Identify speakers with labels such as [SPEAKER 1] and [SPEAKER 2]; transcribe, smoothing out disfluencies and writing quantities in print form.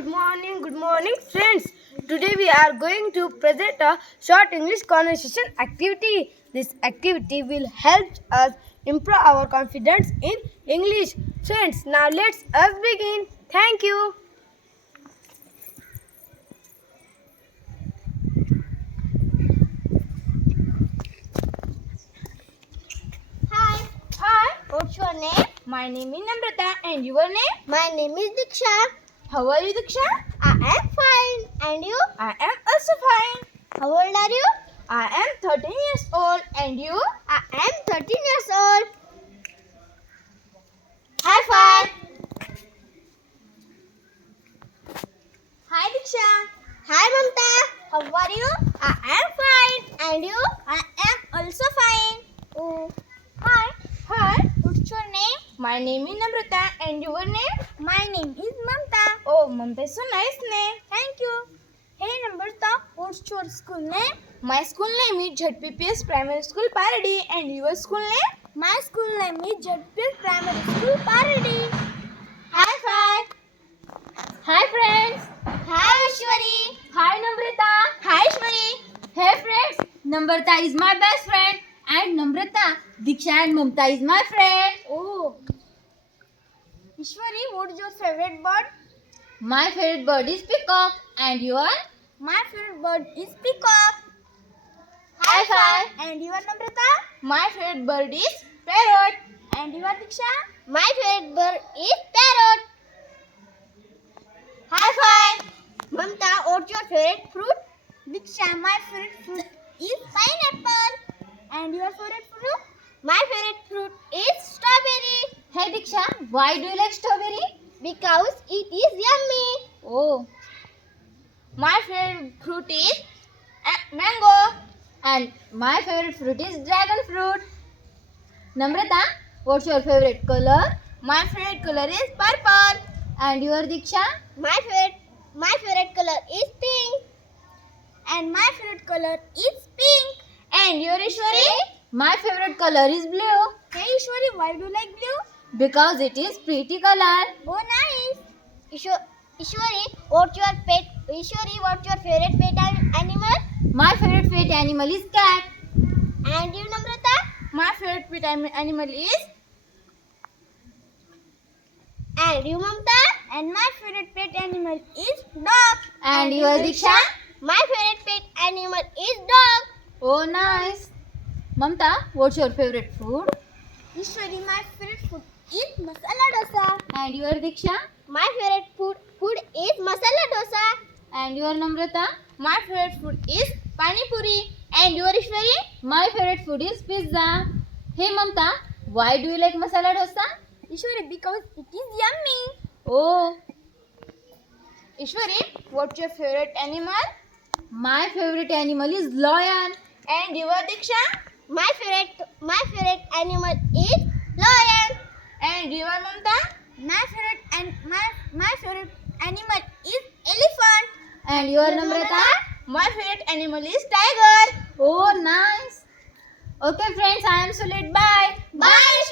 [SPEAKER 1] good morning, friends. Today we are going to present a short English conversation activity. This activity will help us improve our confidence in English. Friends, now let's us begin. Thank you.
[SPEAKER 2] Hi,
[SPEAKER 1] Hi,
[SPEAKER 2] what's your name?
[SPEAKER 1] my name is Namrata and your name?
[SPEAKER 2] My name is Diksha.
[SPEAKER 1] How are you, Diksha?
[SPEAKER 2] I am fine. And you?
[SPEAKER 1] I am also fine.
[SPEAKER 2] How old are you?
[SPEAKER 1] I am 13 years old and you?
[SPEAKER 2] I am 13 years old.
[SPEAKER 1] High five. Hi, Diksha.
[SPEAKER 2] Hi, Mamta. How are you? I am fine. And you?
[SPEAKER 1] I am also fine.
[SPEAKER 2] Oh. Hi,
[SPEAKER 1] Hi,
[SPEAKER 2] what's your name?
[SPEAKER 1] my name is Namrata and your name?
[SPEAKER 2] My name is Mamta.
[SPEAKER 1] Oh, Mamta is so nice name.
[SPEAKER 2] Thank you. Hey, Namrata, what's your school name?
[SPEAKER 1] My school name is ZPPS Primary School Paradi and your school name?
[SPEAKER 2] My school name is JPS Primary School Paradi.
[SPEAKER 1] High five. Hi friends.
[SPEAKER 2] Hi, Ishwari.
[SPEAKER 1] Hi Namrata. Hi Shwari. Hey friends, Namrata is my best friend and Namrata, Diksha and Mamta is my friend.
[SPEAKER 2] Oh. Ishwari, what is your favorite bird?
[SPEAKER 1] My favorite bird is peacock and your?
[SPEAKER 2] My favorite bird is peacock.
[SPEAKER 1] High five.
[SPEAKER 2] And your Namrata?
[SPEAKER 1] My favorite bird is parrot.
[SPEAKER 2] And your Diksha? My favorite bird is parrot.
[SPEAKER 1] High five.
[SPEAKER 2] Mamta, what's your favorite fruit? Diksha, my favorite fruit is pineapple. And your favorite fruit? My favorite fruit is strawberry.
[SPEAKER 1] Hey Diksha, why do you like strawberry?
[SPEAKER 2] Because it is yummy.
[SPEAKER 1] Oh. My favorite fruit is mango. And my favorite fruit is dragon fruit. Namrata, what's your favorite color? My favorite color is purple. And your Diksha?
[SPEAKER 2] My favorite color is pink. And my favorite color is pink.
[SPEAKER 1] And your Ishwari? My favorite color is blue.
[SPEAKER 2] Hey Ishwari, why do you like blue?
[SPEAKER 1] Because it is pretty color.
[SPEAKER 2] Oh, nice. Ishwari, what's your favorite pet animal?
[SPEAKER 1] My favorite pet animal is cat.
[SPEAKER 2] And you, Namrata?
[SPEAKER 1] My favorite pet animal is?
[SPEAKER 2] And you, Mamta? And my favorite pet animal is dog.
[SPEAKER 1] And your Diksha?
[SPEAKER 2] My favorite pet animal is dog.
[SPEAKER 1] Oh, nice. Mamta, what's your favorite food?
[SPEAKER 2] Ishwari, my favorite food is masala dosa.
[SPEAKER 1] And your Diksha?
[SPEAKER 2] My favorite food is masala dosa.
[SPEAKER 1] And your Namrata? My favorite food is Pani Puri. And your Ishwari? My favorite food is pizza. Hey Mamta, why do you like masala dosa?
[SPEAKER 2] Ishwari, because it is yummy.
[SPEAKER 1] Oh. Ishwari, what's your favorite animal? My favorite animal is lion. And your Diksha?
[SPEAKER 2] My favorite animal is lion.
[SPEAKER 1] And your Mamta?
[SPEAKER 2] My favorite animal is elephant.
[SPEAKER 1] And your Namrata? My favorite animal is tiger. Oh, nice. Okay, friends, I am Sulit. Bye.
[SPEAKER 2] Bye.